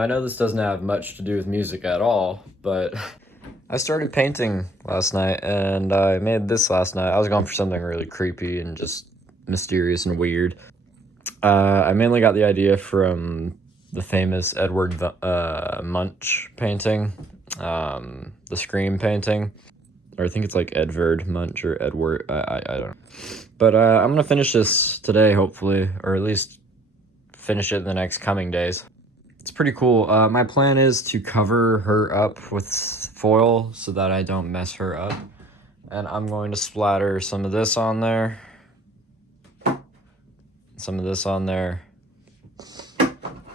Now, I know this doesn't have much to do with music at all, but I started painting last night, and I made this last night. I was going for something really creepy and just mysterious and weird. I mainly got the idea from the famous Edward Munch painting, the Scream painting. Or I think it's like Edvard Munch or Edward, I don't know. But I'm gonna finish this today, hopefully, or at least finish it in the next coming days. It's pretty cool. My plan is to cover her up with foil so that I don't mess her up. And I'm going to splatter some of this on there. Some of this on there.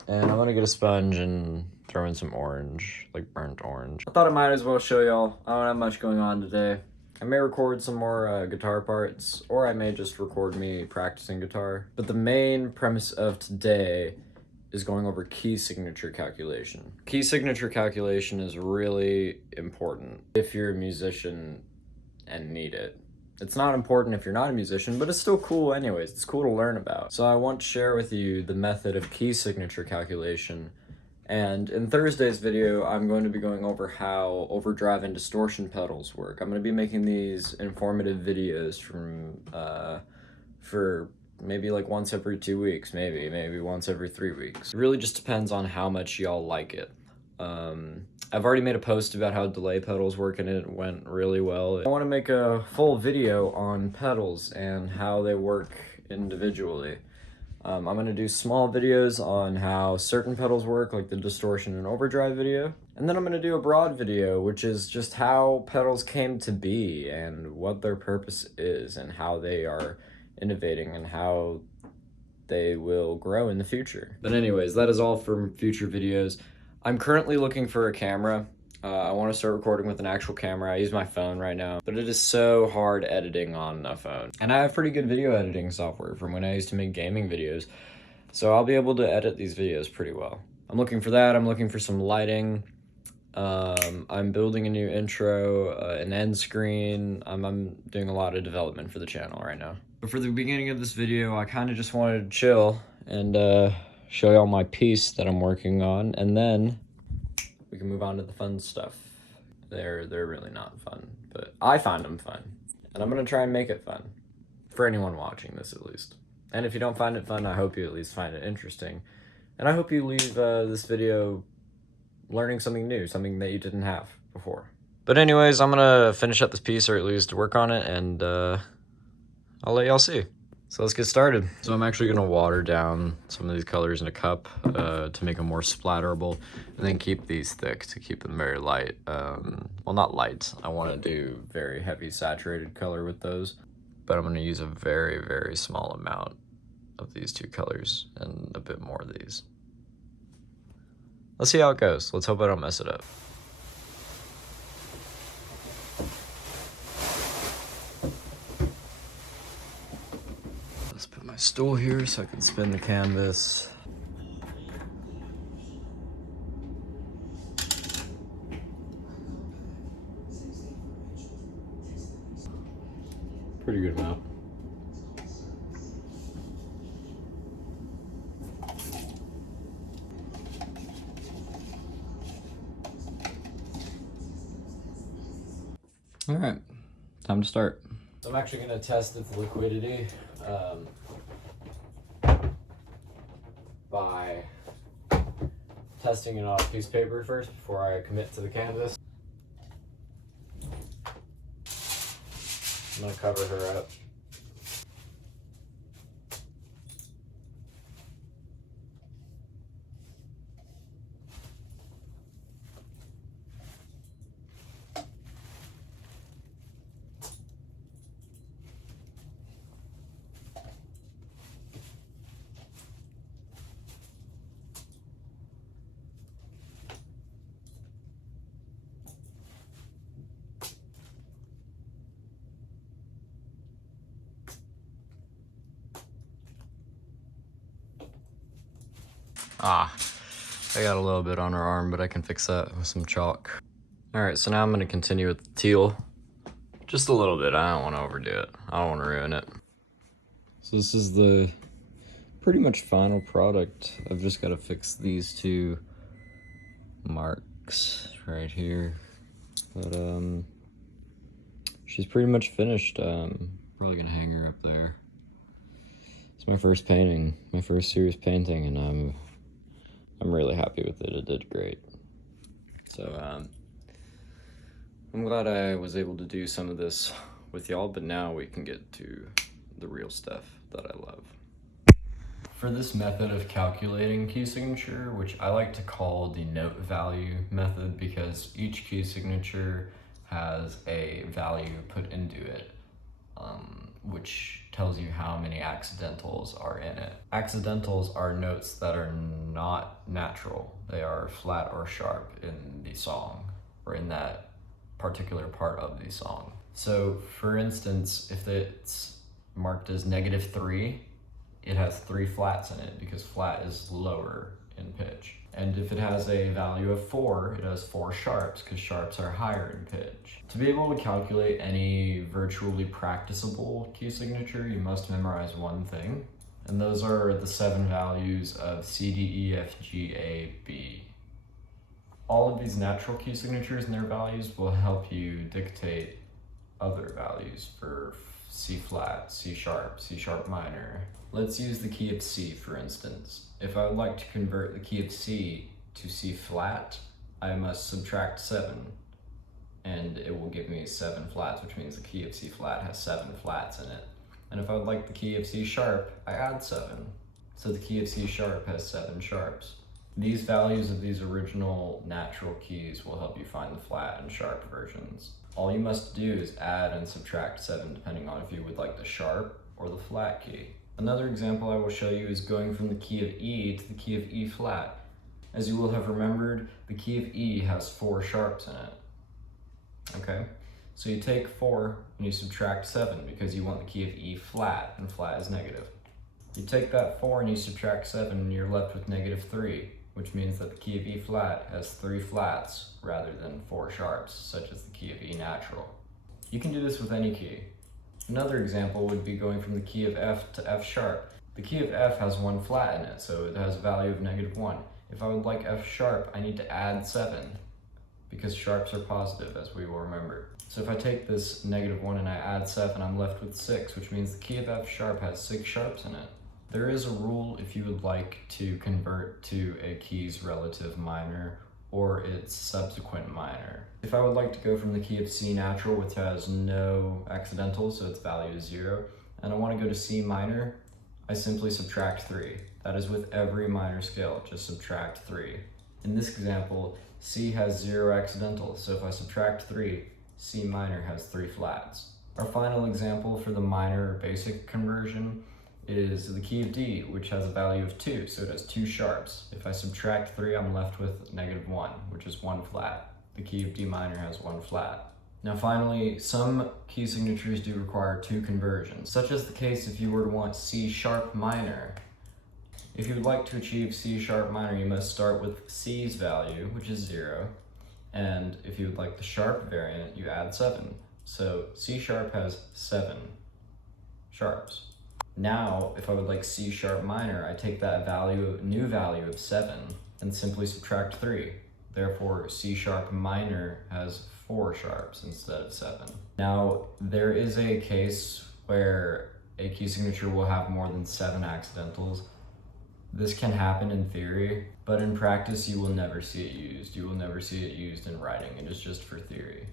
And I'm gonna get a sponge and throw in some orange, like burnt orange. I thought I might as well show y'all. I don't have much going on today. I may record some more guitar parts, or I may just record me practicing guitar. But the main premise of today is going over key signature calculation. Key signature calculation is really important if you're a musician and need it. It's not important if you're not a musician, but it's still cool anyways. It's cool to learn about. So I want to share with you the method of key signature calculation. And in Thursday's video, I'm going to be going over how overdrive and distortion pedals work. I'm going to be making these informative videos for maybe like once every 2 weeks, maybe once every 3 weeks. It really just depends on how much y'all like it. I've already made a post about how delay pedals work and it went really well. I want to make a full video on pedals and how they work individually. I'm going to do small videos on how certain pedals work, like the distortion and overdrive video. And then I'm going to do a broad video, which is just how pedals came to be and what their purpose is and how they are innovating and how they will grow in the future. But anyways, that is all for future videos. I'm currently looking for a camera. I want to start recording with an actual camera. I use my phone right now, but it is so hard editing on a phone. And I have pretty good video editing software from when I used to make gaming videos, so I'll be able to edit these videos pretty well. I'm looking for that. I'm looking for some lighting. I'm building a new intro, an end screen. I'm doing a lot of development for the channel right now. But for the beginning of this video, I kind of just wanted to chill and show y'all my piece that I'm working on, and then we can move on to the fun stuff. They're really not fun, but I find them fun, and I'm gonna try and make it fun for anyone watching this at least. And if you don't find it fun, I hope you at least find it interesting, and I hope you leave this video learning something new, something that you didn't have before. But anyways, I'm gonna finish up this piece, or at least work on it, and I'll let y'all see. So let's get started. So I'm actually gonna water down some of these colors in a cup to make them more splatterable, and then keep these thick to keep them very light. Well, not light. I wanna do very heavy saturated color with those, but I'm gonna use a very, very small amount of these two colors and a bit more of these. Let's see how it goes. Let's hope I don't mess it up. Let's put my stool here so I can spin the canvas. Pretty good amount. All right, time to start. So I'm actually gonna test its liquidity by testing it on a piece of paper first before I commit to the canvas. I'm gonna cover her up. I got a little bit on her arm, but I can fix that with some chalk. All right, so now I'm gonna continue with the teal. Just a little bit, I don't wanna overdo it. I don't wanna ruin it. So this is the pretty much final product. I've just gotta fix these two marks right here. But she's pretty much finished. Probably gonna hang her up there. It's my first painting, my first serious painting, and I'm really happy with it. It did great. So I'm glad I was able to do some of this with y'all, but now we can get to the real stuff that I love. For this method of calculating key signature, which I like to call the note value method, because each key signature has a value put into it, which tells you how many accidentals are in it. Accidentals are notes that are not natural. They are flat or sharp in the song, or in that particular part of the song. So for instance, if it's marked as -3, it has 3 flats in it because flat is lower in pitch. And if it has a value of 4, it has 4 sharps because sharps are higher in pitch. To be able to calculate any virtually practicable key signature, you must memorize one thing, and those are the 7 values of C, D, E, F, G, A, B. All of these natural key signatures and their values will help you dictate other values for C flat, C sharp minor. Let's use the key of C for instance. If I would like to convert the key of C to C flat, I must subtract 7, and it will give me 7 flats, which means the key of C flat has 7 flats in it. And if I would like the key of C sharp, I add 7. So the key of C sharp has 7 sharps. These values of these original natural keys will help you find the flat and sharp versions. All you must do is add and subtract 7 depending on if you would like the sharp or the flat key. Another example I will show you is going from the key of E to the key of E flat. As you will have remembered, the key of E has 4 sharps in it. Okay, so you take 4 and you subtract 7 because you want the key of E flat, and flat is negative. You take that 4 and you subtract 7 and you're left with -3, which means that the key of E flat has 3 flats rather than 4 sharps, such as the key of E natural. You can do this with any key. Another example would be going from the key of F to F sharp. The key of F has 1 flat in it, so it has a value of -1. If I would like F sharp, I need to add 7, because sharps are positive, as we will remember. So if I take this -1 and I add 7, I'm left with 6, which means the key of F sharp has 6 sharps in it. There is a rule if you would like to convert to a key's relative minor or its subsequent minor. If I would like to go from the key of C natural, which has no accidentals, so its value is 0, and I want to go to C minor, I simply subtract 3. That is with every minor scale, just subtract 3. In this example, C has 0 accidentals, so if I subtract 3, C minor has 3 flats. Our final example for the minor basic conversion is the key of D, which has a value of 2, so it has 2 sharps. If I subtract 3, I'm left with -1, which is 1 flat. The key of D minor has 1 flat. Now finally, some key signatures do require 2 conversions, such as the case if you were to want C sharp minor. If you would like to achieve C sharp minor, you must start with C's value, which is 0, and if you would like the sharp variant, you add 7. So C sharp has 7 sharps. Now, if I would like C sharp minor, I take that new value of 7 and simply subtract 3. Therefore, C sharp minor has 4 sharps instead of 7. Now, there is a case where a key signature will have more than 7 accidentals. This can happen in theory, but in practice, you will never see it used. You will never see it used in writing. It is just for theory.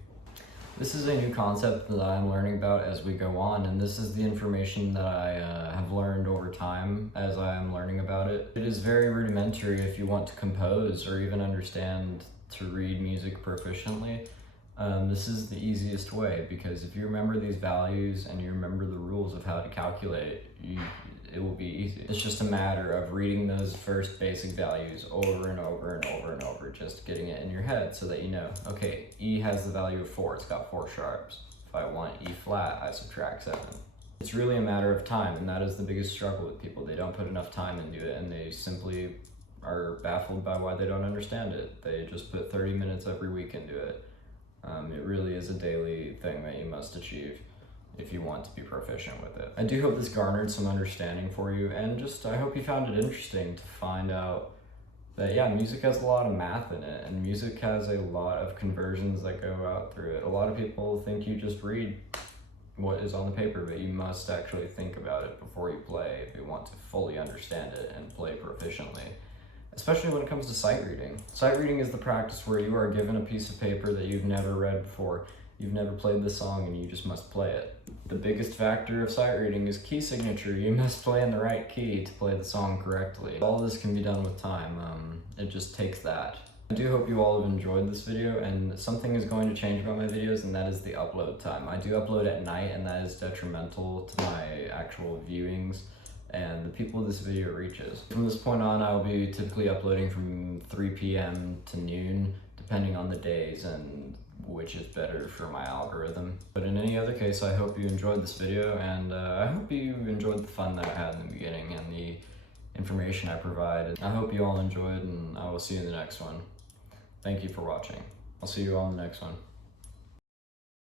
This is a new concept that I'm learning about as we go on, and this is the information that I have learned over time as I am learning about it. It is very rudimentary if you want to compose or even understand to read music proficiently. This is the easiest way, because if you remember these values and you remember the rules of how to calculate, it will be easy. It's just a matter of reading those first basic values over and over and over and over, just getting it in your head so that you know, okay, E has the value of 4, it's got 4 sharps. If I want E flat, I subtract 7. It's really a matter of time, and that is the biggest struggle with people. They don't put enough time into it, and they simply are baffled by why they don't understand it. They just put 30 minutes every week into it. It really is a daily thing that you must achieve if you want to be proficient with it. I do hope this garnered some understanding for you, and I hope you found it interesting to find out But yeah, music has a lot of math in it, and music has a lot of conversions that go out through it. A lot of people think you just read what is on the paper, but you must actually think about it before you play if you want to fully understand it and play proficiently. Especially when it comes to sight reading. Sight reading is the practice where you are given a piece of paper that you've never read before. You've never played the song and you just must play it. The biggest factor of sight reading is key signature. You must play in the right key to play the song correctly. All this can be done with time. It just takes that. I do hope you all have enjoyed this video, and something is going to change about my videos, and that is the upload time. I do upload at night, and that is detrimental to my actual viewings and the people this video reaches. From this point on, I'll be typically uploading from 3 p.m. to noon, depending on the days and which is better for my algorithm. But in any other case, I hope you enjoyed this video, and I hope you enjoyed the fun that I had in the beginning and the information I provided. I hope you all enjoyed, and I will see you in the next one. Thank you for watching. I'll see you all in the next one.